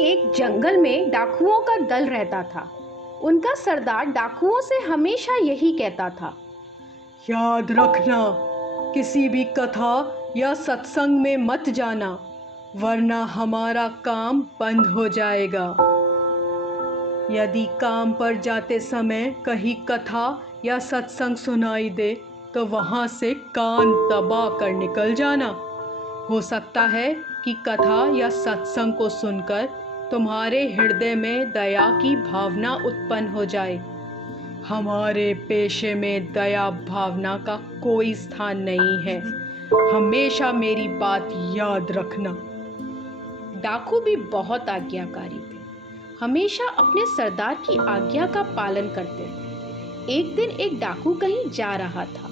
एक जंगल में डाकुओं का दल रहता था। उनका सरदार डाकुओं से हमेशा यही कहता था, याद रखना, किसी भी कथा या सत्संग में मत जाना, वरना हमारा काम बंद हो जाएगा। यदि काम पर जाते समय कहीं कथा या सत्संग सुनाई दे तो वहाँ से कान दबा कर निकल जाना। हो सकता है कि कथा या सत्संग को सुनकर तुम्हारे हृदय में दया की भावना उत्पन्न हो जाए। हमारे पेशे में दया भावना का कोई स्थान नहीं है। हमेशा मेरी बात याद रखना। डाकू भी बहुत आज्ञाकारी थे, हमेशा अपने सरदार की आज्ञा का पालन करते थे। एक दिन एक डाकू कहीं जा रहा था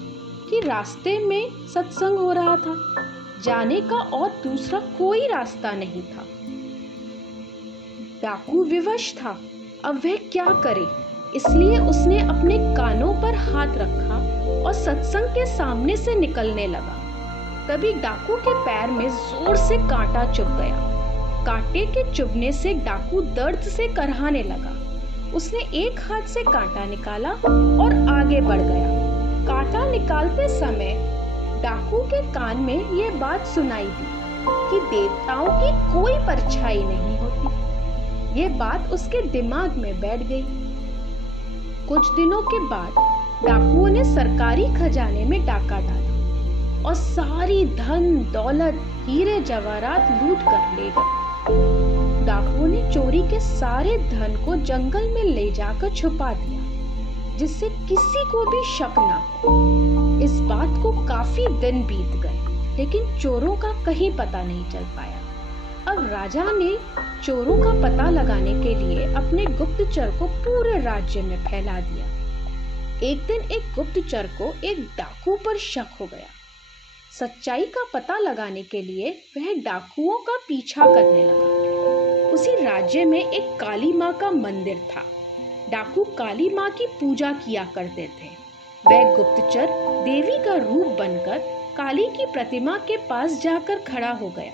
कि रास्ते में सत्संग हो रहा था। जाने का और दूसरा कोई रास्ता नहीं था। डाकू विवश था, अब वह क्या करे, इसलिए उसने अपने कानों पर हाथ रखा और सत्संग के सामने से निकलने लगा। तभी डाकू के पैर में जोर से कांटा चुभ गया। कांटे के चुभने से डाकू दर्द से करहाने लगा। उसने एक हाथ से कांटा निकाला और आगे बढ़ गया। कांटा निकालते समय डाकू के कान में ये बात सुनाई दी कि देवताओं की कोई परछाई नहीं होती। ये बात उसके दिमाग में बैठ गई। कुछ दिनों के बाद डाकुओं ने सरकारी खजाने में डाका डाला और सारी धन दौलत हीरे जवाहरात लूट कर ले गए। डाकुओं ने चोरी के सारे धन को जंगल में ले जाकर छुपा दिया, जिससे किसी को भी शक ना हो। इस बात को काफी दिन बीत गए, लेकिन चोरों का कहीं पता नहीं चल पाया। अब राजा ने चोरों का पता लगाने के लिए अपने गुप्तचर को पूरे राज्य में फैला दिया। एक दिन एक गुप्तचर को एक डाकू पर शक हो गया। सच्चाई का पता लगाने के लिए वह डाकुओं का पीछा करने लगा। उसी राज्य में एक काली माँ का मंदिर था। डाकू काली माँ की पूजा किया करते थे। वह गुप्तचर देवी का रूप बनकर काली की प्रतिमा के पास जाकर खड़ा हो गया।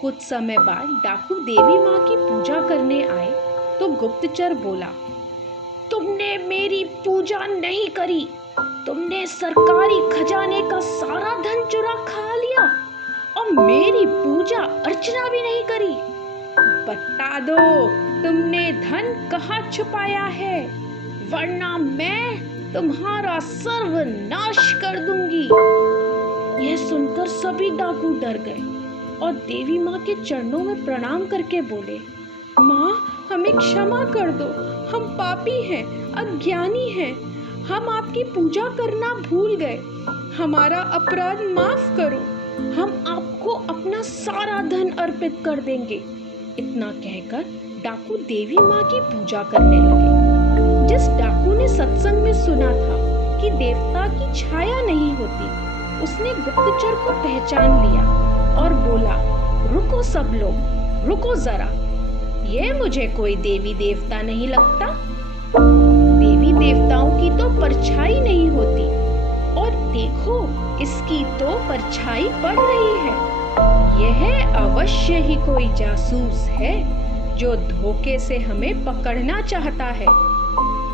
कुछ समय बाद डाकू देवी माँ की पूजा करने आए तो गुप्तचर बोला, तुमने मेरी पूजा नहीं करी, तुमने सरकारी खजाने का सारा धन चुरा खा लिया और मेरी पूजा अर्चना भी नहीं करी। बता दो तुमने धन कहाँ छुपाया है, वरना मैं तुम्हारा सर्वनाश कर दूंगी। यह सुनकर सभी डाकू डर गए और देवी माँ के चरणों में प्रणाम करके बोले, माँ हमें क्षमा कर दो, हम पापी हैं, अज्ञानी हैं, हम आपकी पूजा करना भूल गए, हमारा अपराध माफ करो, हम आपको अपना सारा धन अर्पित कर देंगे। इतना कहकर डाकू देवी माँ की पूजा करने लगे। जिस डाकू ने सत्संग में सुना था कि देवता की छाया नहीं होती, उसने गुप्तचर को पहचान लिया और बोला, रुको सब लोग, रुको जरा, ये मुझे कोई देवी देवता नहीं लगता। देवी देवताओं की तो परछाई नहीं होती, और देखो इसकी तो परछाई पड़ रही है। यह अवश्य ही कोई जासूस है जो धोखे से हमें पकड़ना चाहता है।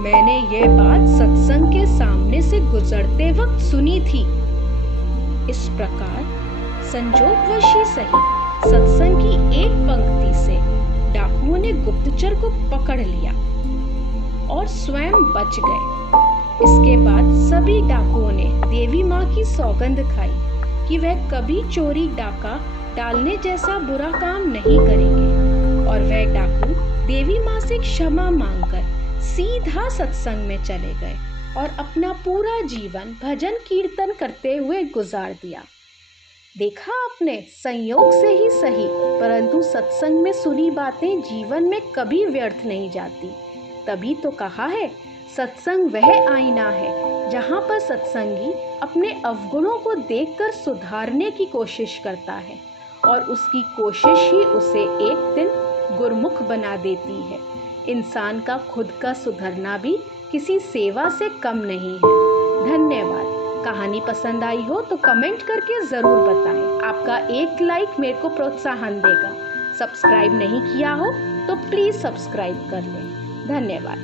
मैंने ये बात सत्संग के सामने से गुजरते वक्त सुनी थी। इस प्रकार संजोगवश ही सही सत्संग की एक पंक्ति से डाकुओं ने गुप्तचर को पकड़ लिया और स्वयं बच गए। इसके बाद सभी डाकुओं ने देवी माँ की सौगंध खाई कि वह कभी चोरी डाका डालने जैसा बुरा काम नहीं करेंगे, और वह डाकू देवी माँ से क्षमा मांगकर सीधा सत्संग में चले गए और अपना पूरा जीवन भजन कीर्तन करते हुए गुजार दिया। देखा आपने, संयोग से ही सही परंतु सत्संग में सुनी बातें जीवन में कभी व्यर्थ नहीं जाती। तभी तो कहा है, सत्संग वह आईना है जहाँ पर सत्संगी अपने अवगुणों को देखकर सुधारने की कोशिश करता है, और उसकी कोशिश ही उसे एक दिन गुरमुख बना देती है। इंसान का खुद का सुधरना भी किसी सेवा से कम नहीं है। धन्यवाद। कहानी पसंद आई हो तो कमेंट करके ज़रूर बताएं। आपका एक लाइक मेरे को प्रोत्साहन देगा। सब्सक्राइब नहीं किया हो तो प्लीज़ सब्सक्राइब कर लें। धन्यवाद।